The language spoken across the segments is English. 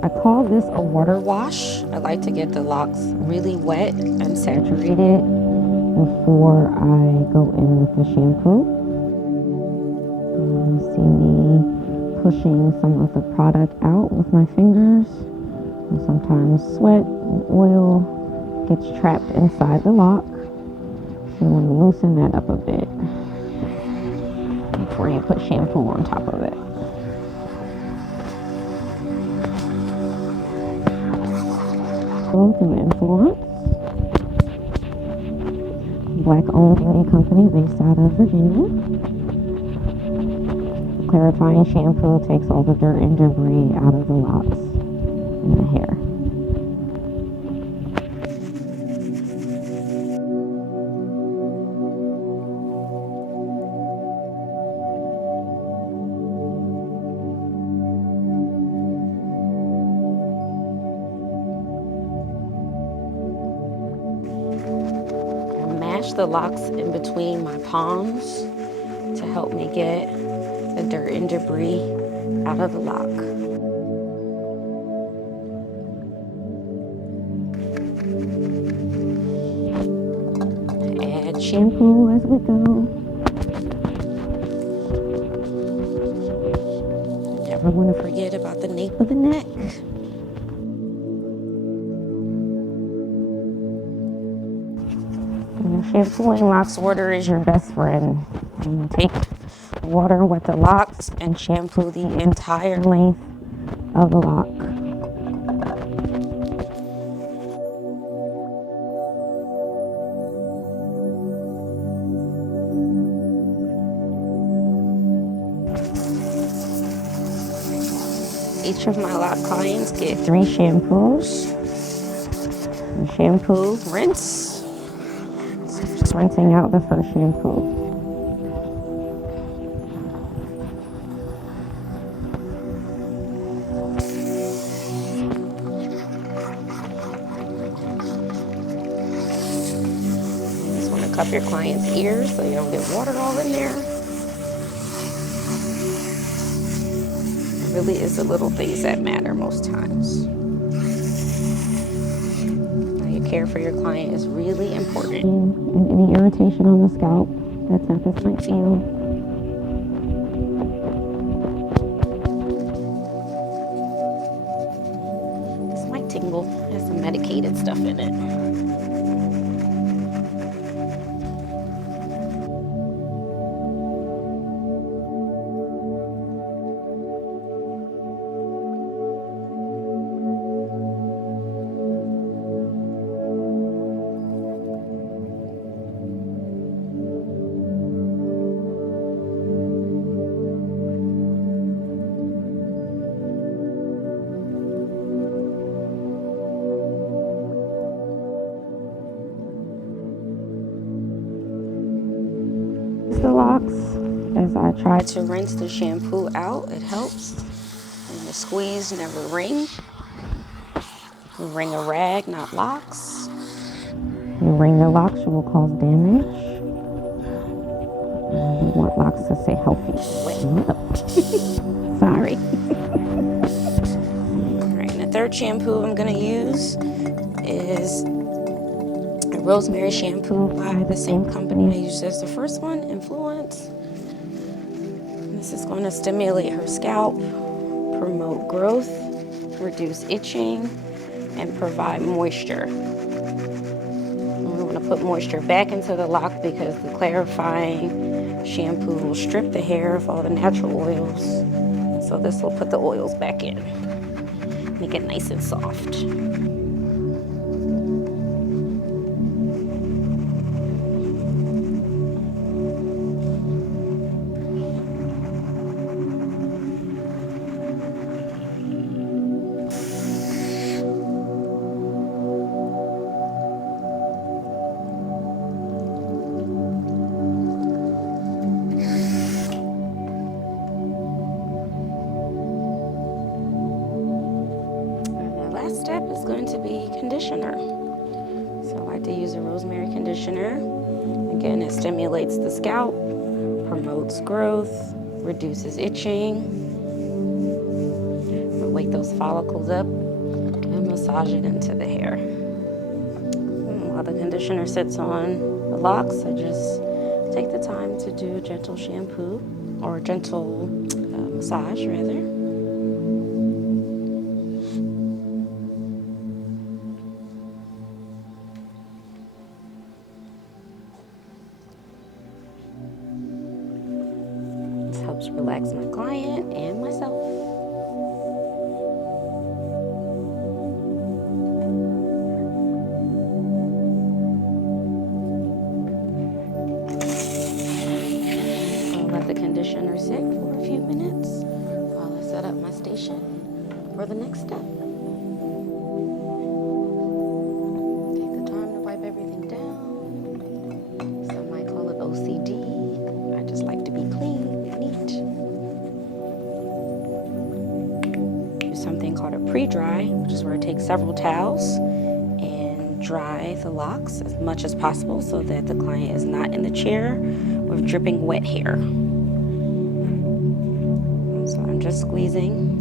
I call this a water wash. I like to get the locks really wet and saturated before I go in with the shampoo. You see me pushing some of the product out with my fingers. And sometimes sweat and oil gets trapped inside the lock. So you want to loosen that up a bit before you put shampoo on top of it. Through Influence, Black-owned beauty company based out of Virginia. Clarifying shampoo takes all the dirt and debris out of the locks and the hair. Mash the locks in between my palms to help me get the dirt and debris out of the lock. Add shampoo as we go. Never want to forget about the nape of the neck. Shampooing locks water is your best friend. You take water with the locks and shampoo the entire length of the lock. Each of my lock clients get 3 shampoos. Shampoo, rinse. Just rinsing out the first shampoo. Just want to cup your client's ears so you don't get water all in there. It really is the little things that matter most times. Care for your client is really important. And any irritation on the scalp that's not this might feel. This might tingle. It has some medicated stuff in it. The locks as I try to rinse the shampoo out. It helps. And the squeeze never wring. You wring a rag, not locks. You wring the locks, you will cause damage. You want locks to stay healthy. Sorry. All right, and the third shampoo I'm gonna use is a rosemary shampoo by the same company I used as the first one, Influence. This is going to stimulate her scalp, promote growth, reduce itching, and provide moisture. And we want to put moisture back into the lock because the clarifying shampoo will strip the hair of all the natural oils. So this will put the oils back in, make it nice and soft. Step is going to be conditioner. So I like to use a rosemary conditioner. Again, it stimulates the scalp, promotes growth, reduces itching. wake those follicles up and massage it into the hair. And while the conditioner sits on the locks, I just take the time to do a gentle shampoo, or gentle massage rather. This helps relax my client and myself. Let the conditioner sit for a few minutes while I set up my station for the next step. Take the time to wipe everything down. Some might call it OCD. I just like to be clean, neat. Do something called a pre-dry, which is where I take several towels and dry the locks as much as possible so that the client is not in the chair with dripping wet hair. So I'm just squeezing.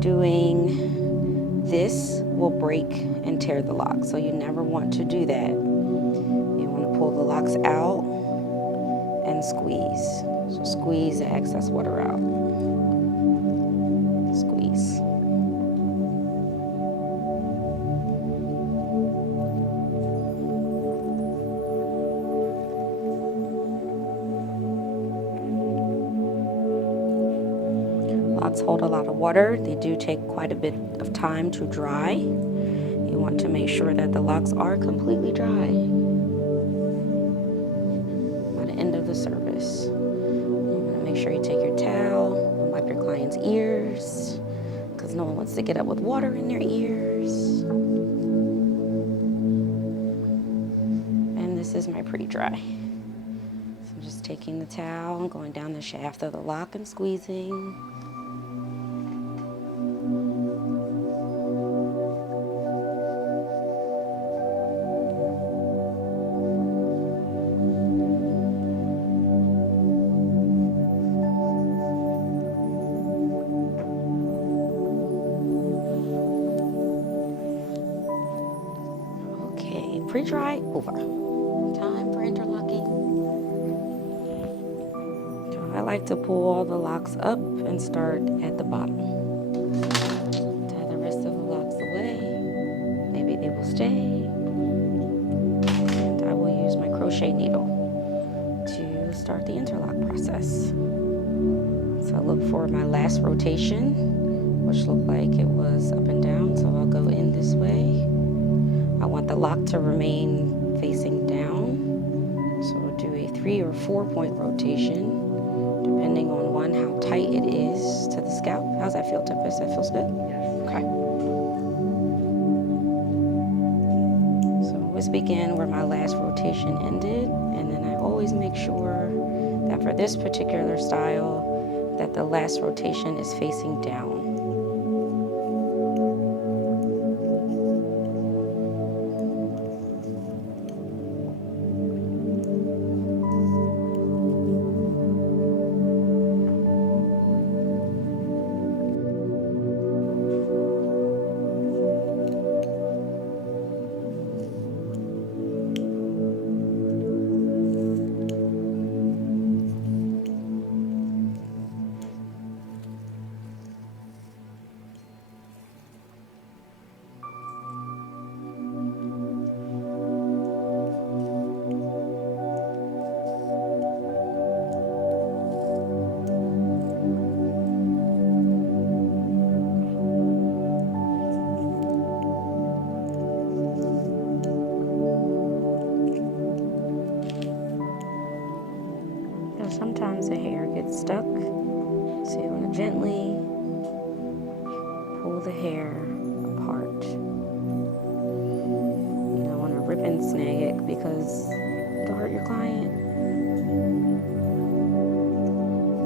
Doing this will break and tear the lock, so you never want to do that. You want to pull the locks out and squeeze. So squeeze the excess water out. Squeeze. Locks hold a lot of water. They do take quite a bit of time to dry. You want to make sure that the locks are completely dry by the end of the service. You want to make sure you take your towel and wipe your client's ears, because no one wants to get up with water in their ears. And this is my pre-dry. So I'm just taking the towel and going down the shaft of the lock and squeezing. Pre-dry over. Time for interlocking. So I like to pull all the locks up and start at the bottom. Tie the rest of the locks away. Maybe they will stay. And I will use my crochet needle to start the interlock process. So I look for my last rotation, which looked like it was up and down, so I'll go in this way. I want the lock to remain facing down, so we'll do a 3 or 4 point rotation, depending on one, how tight it is to the scalp. How's that feel, Tempest? That feels good? Yes. Okay. So I always begin where my last rotation ended, and then I always make sure that for this particular style, that the last rotation is facing down. Sometimes the hair gets stuck, so you want to gently pull the hair apart. You don't want to rip and snag it because it'll hurt your client.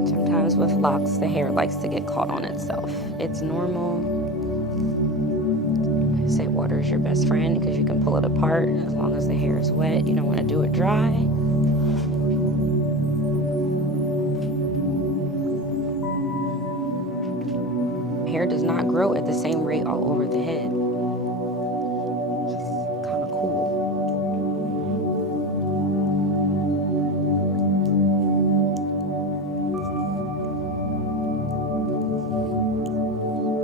Sometimes with locks, the hair likes to get caught on itself. It's normal. I say water is your best friend because you can pull it apart as long as the hair is wet. You don't want to do it dry. hair does not grow at the same rate all over the head. Which is kind of cool.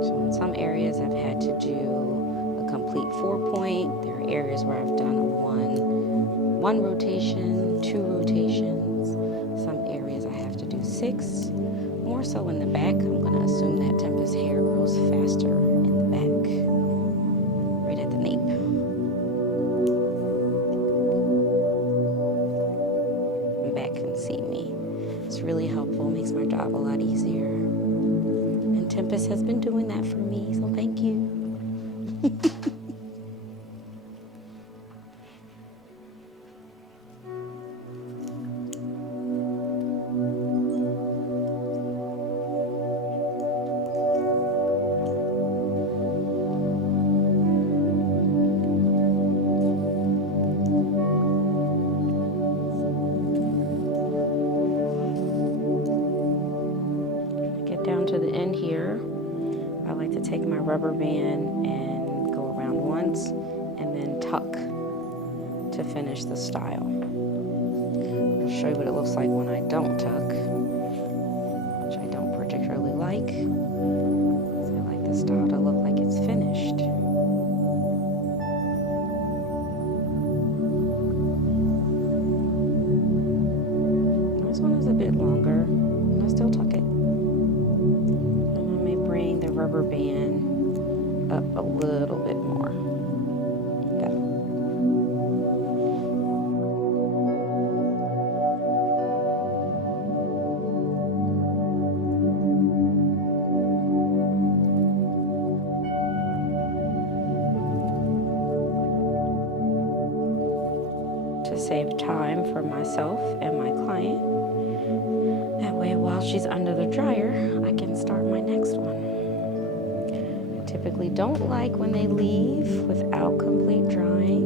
So in some areas I've had to do a complete 4-point. There are areas where I've done one rotation, 2 rotations. Some areas I have to do 6. More so in the back. I'm going to assume that Tempest's hair grows faster in the back, right at the nape. The back can see me. It's really helpful, makes my job a lot easier. And Tempest has been doing that for me, so thank you. Down to the end here, I like to take my rubber band and go around once and then tuck to finish the style. I'll show you what it looks like when I don't tuck, which I don't particularly like. So I like the style to look like it's finished. This one is a bit longer, and I still tuck it. The rubber band up a little bit more. Okay. To save time for myself and my client. That way, while she's under the dryer, I can start my next one. Typically don't like when they leave without complete drying.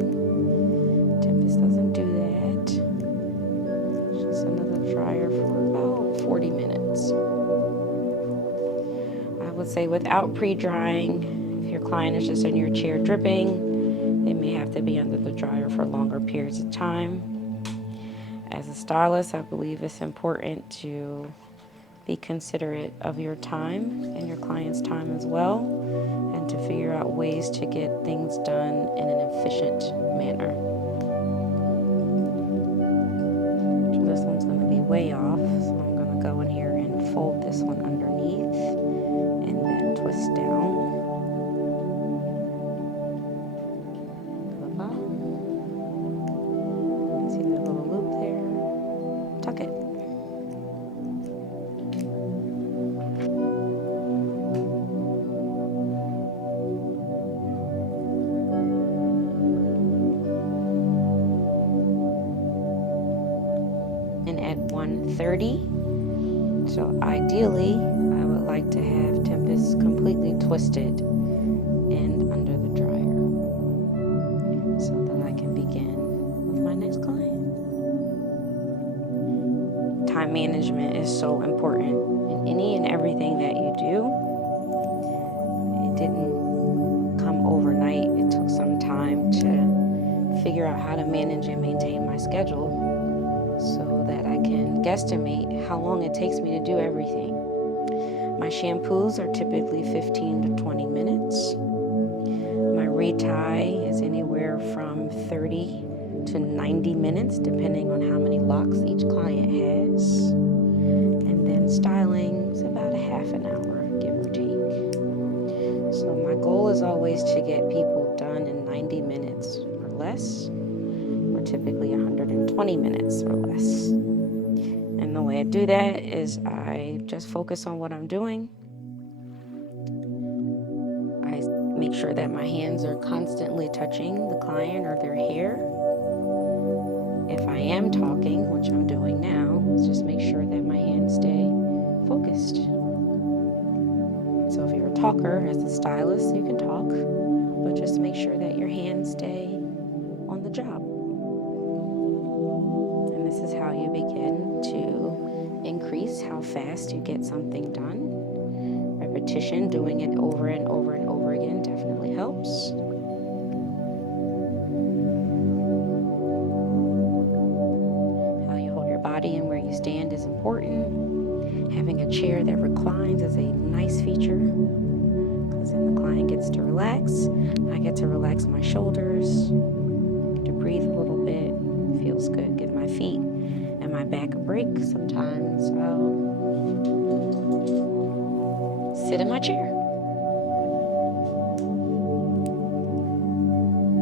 Tempest doesn't do that. She's under the dryer for about 40 minutes. I would say without pre-drying, if your client is just in your chair dripping, they may have to be under the dryer for longer periods of time. As a stylist, I believe it's important to be considerate of your time and your client's time as well, and to figure out ways to get things done in an efficient manner. So this one's going to be way off, so I'm going to go in here and fold this one underneath and then twist down to the bottom. See that little loop there? Tuck it. At 1:30. So ideally, I would like to have Tempest completely twisted and under the dryer so that I can begin with my next client. Time management is so important in any and everything that you do. It didn't come overnight. It took some time to figure out how to manage and maintain my schedule, so that I can guesstimate how long it takes me to do everything. My shampoos are typically 15 to 20 minutes. My retie is anywhere from 30 to 90 minutes, depending on how many locks each client has. And then styling is about a half an hour, give or take. So my goal is always to get people done in 90 minutes or less, or typically 120 minutes or less. And the way I do that is I just focus on what I'm doing. I make sure that my hands are constantly touching the client or their hair. If I am talking, which I'm doing now, just make sure that my hands stay focused. So if you're a talker as a stylist, you can talk, but just make sure that your hands stay on the job. And this is how you begin to increase how fast you get something done. repetition, doing it over and over and over again definitely helps. How you hold your body and where you stand is important. Having a chair that reclines is a nice feature, because then the client gets to relax. I get to relax my shoulders, get to breathe a little bit. It feels good. Give my feet and my back a break. Sometimes I'll sit in my chair.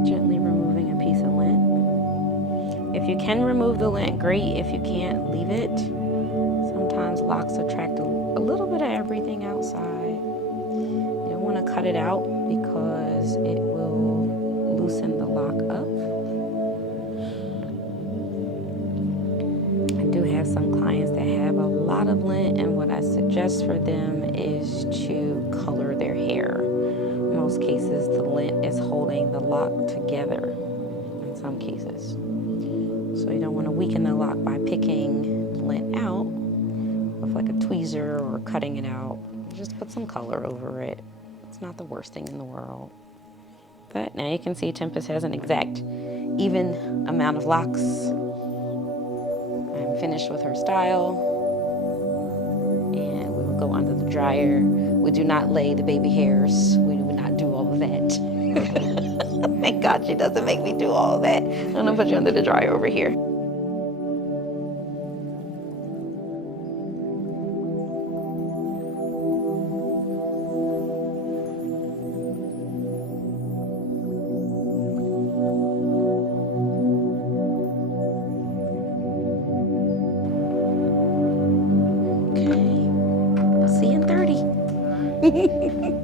Gently removing a piece of lint. If you can remove the lint, great. If you can't, leave it. Sometimes locks attract a little bit of everything outside. You don't want to cut it out because it will loosen the lock up. I do have some clients that have a lot of lint, and what I suggest for them is to color their hair. In most cases, the lint is holding the lock together in some cases. So you don't want to weaken the lock by picking lint out with like a tweezer or cutting it out. Just put some color over it. It's not the worst thing in the world. But now you can see Tempest has an exact even amount of locks. I'm finished with her style, and we will go under the dryer. We do not lay the baby hairs. We do not do all of that. Thank God she doesn't make me do all of that. I'm gonna put you under the dryer over here. Okay, I'll see you in 30.